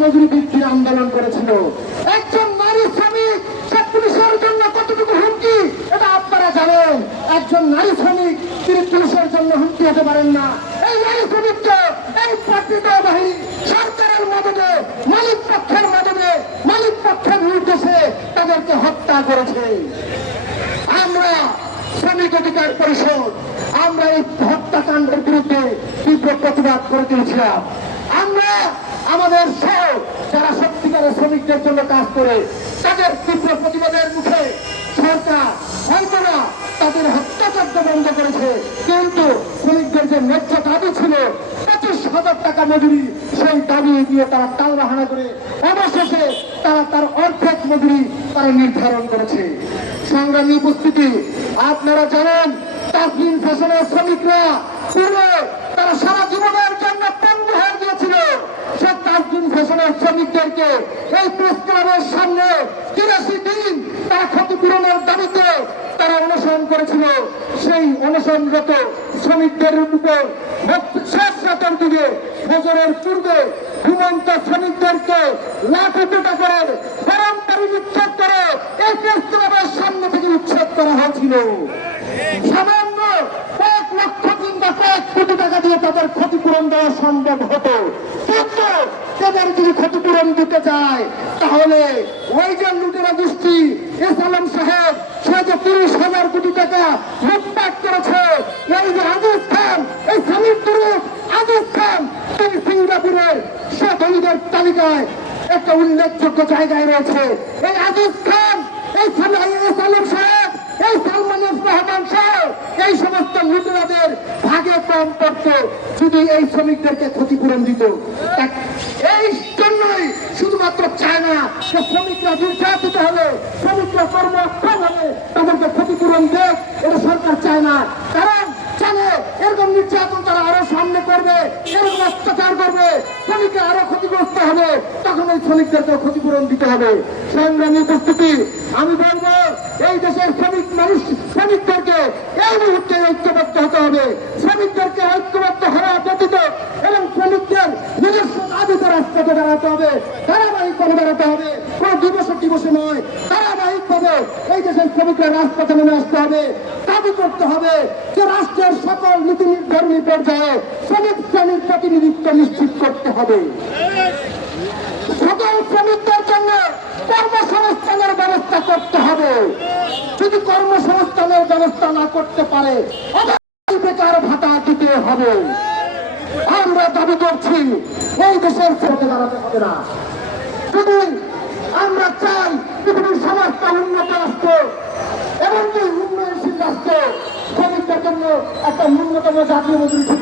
মজুরি বৃদ্ধির আন্দোলন করেছিল। একজন নারী শ্রমিক সে পুলিশের জন্য কতটুকু হুমকি, এটা আপনারা জানেন। একজন নারী শ্রমিক, তিনি পুলিশের জন্য হুমকি হতে পারেন না। এই নারী শ্রমিককে, এই বাহিনী সরকারের মদতে মালিক পক্ষের মদতে মালিক পক্ষের নির্দেশে তাদেরকে হত্যা করেছে। আমরা শ্রমিক অধিকার পরিষদ, আমরা এই হত্যাকাণ্ডের বিরুদ্ধে তীব্র প্রতিবাদ করে দিয়েছিলাম আমরা আমাদের শ্রমিকদের জন্য কাজ করে তাদের তীব্র প্রতিবাদের মুখে সরকার হয়তো না তাদের হত্যাকাণ্ড বন্ধ করেছে। কিন্তু শ্রমিকদের যে ন্যায্য দাবি ছিল, পঁচিশ হাজার টাকা মজুরি সেই দাবি দিয়ে তারা টালবাহানা করে অবশেষে তারা তার অর্ধেক মজুরি তারা নির্ধারণ করেছে। সংগ্রামী উপস্থিতি, আপনারা জানেন, তাজমিন ফ্যাশনের শ্রমিকরা পূর্বে তারা সারা জীবনের জন্য পঙ্গু হয়ে তাজমিন ফ্যাশনের শ্রমিকদেরকে এই প্রেস ক্লাবের সামনে তিরাশি দিন তারা ক্ষতিপূরণের দাবিতে তারা অনশন করেছিল। সেই অনশনরত শ্রমিকদের উপর শেষ রাতের দিকে ফজরের পূর্বে ঘুমন্ত শ্রমিকদেরকে লাঠি পেটা করে গরম পানি নিক্ষেপ করে এই প্রেস ক্লাবের সামনে থেকে উচ্ছেদ করা হয়েছিল। সামান্য কয়েক লক্ষ কিংবা কয়েক কোটি টাকা দিয়ে তাদের ক্ষতিপূরণ দেওয়া সম্ভব হতো। কিন্তু তাদের যদি ক্ষতিপূরণ দিতে যায় তাহলে ওই যে লুটেরা গোষ্ঠী এস আলম সাহেব, সে যে তিরিশ হাজার কোটি টাকা লুটপাট করেছে, এই যে আজিজ খান, এই আজিজ খান সিঙ্গাপুরের সে তালিকায় একটা উল্লেখযোগ্য জায়গায় রয়েছে। এই আজিজ খান, এই আলম সাহেব, এই সালমান রহমান সাহেব, এই সমস্ত পড়ত যদি এই শ্রমিকদেরকে ক্ষতিপূরণ দিত এই জন্যই শুধুমাত্র চায় না যে শ্রমিকরা নির্যাতিত হলে, শ্রমিকরা কর্ম অক্ষম হলে তাদেরকে ক্ষতিপূরণ দেখ এটা সরকার চায় না। কারণ, জানে, এরকম নির্যাতন তারা আরও সামনে করবে, এরকম অত্যাচার করবে, শ্রমিকরা আরও ক্ষতিগ্রস্ত হবে, তখন ওই শ্রমিকদেরকে ক্ষতিপূরণ দিতে হবে। সংগ্রামী উপস্থিতি, আমি বলব, এই দেশের শ্রমিক মানুষ শ্রমিকদেরকে এই মুহূর্তে ঐক্যবদ্ধ হতে হবে। শ্রমিকদেরকে ঐক্যবদ্ধ হওয়া ব্যতীত এবং শ্রমিকদের নিজস্ব দাবিতে রাস্তাতে দাঁড়াতে হবে। ধারাবাহিক ভাবে দাঁড়াতে হবে। কোন দিবসে দিবসে নয়, ধারাবাহিক ভাবে এই দেশের শ্রমিকরা রাজপথে নেমে আসতে হবে। দাবি করতে হবে যে রাষ্ট্রের সকল নীতি নির্ধারণী পর্যায়ে শ্রমিক শ্রেণির প্রতিনিধিত্ব নিশ্চিত করতে হবে। সকল শ্রমিকদের জন্য কর্মসংস্থানের ব্যবস্থা করতে হবে যদি কর্মসংস্থানের ব্যবস্থা না করতে পারে বেকার ভাতা দিতে হবে। আমরা দাবি করছি, এই দেশের ছেড়ে দাঁড়াতে হবে না। যদি আমরা চাই পৃথিবীর সমাজটা উন্নত রাষ্ট্র এবং উন্নয়নশীল রাষ্ট্র শ্রমিকদের জন্য একটা ন্যূনতম জাতীয় মজুরি